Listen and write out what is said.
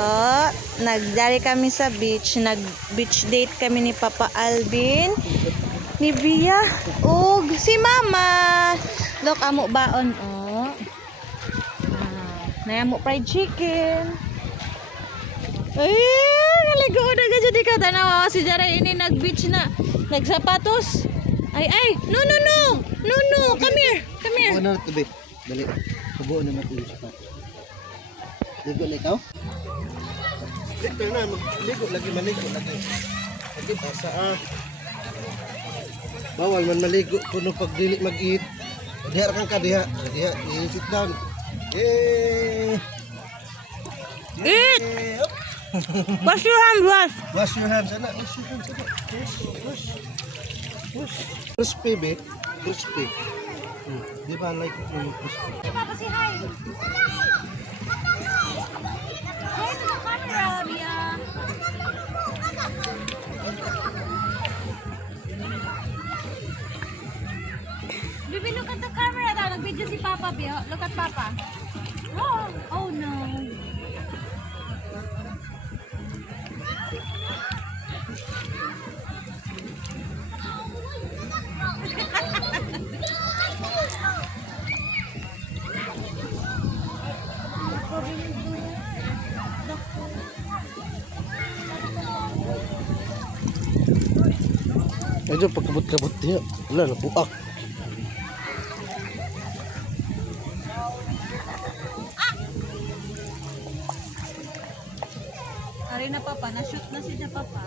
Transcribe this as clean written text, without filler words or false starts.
Oh, nagdari kami sa beach. Nag-beach date kami ni Papa Alvin, ni Bia, ug si Mama. Look, amo baon, oh. Nayamo fried chicken. Ay, naligo na gadyo di ka. Tanawa si Jaray ini nag-beach na. Nagsapatos. Ay, no, no, no. No, no, come here. Come here. Subuan na ito, be. Dali. Subuan na natin yung sapatos. Ligo na ikaw? Ligo na. Ligo lagi, maligo lagi. Lagi pa saan? Bawal man maligo kuno pag dili mag-eat. Diha kang ka diha. Diha, sit down. Yay! Eat! Wash your hands, wash. Wash your hands, anak. Wash your hands, anak. Wash. Wash. Crispy, be. Crispy. Di ba like crispy? Papa, say hi. Hi to the camera, Bia. Baby, look at the camera. Nag-video si Papa, Bia. Look at Papa. Oh no. Medyo pagkabot-kabot niya. Wala, nabuak. Ari na Papa, na-shoot na siya Papa.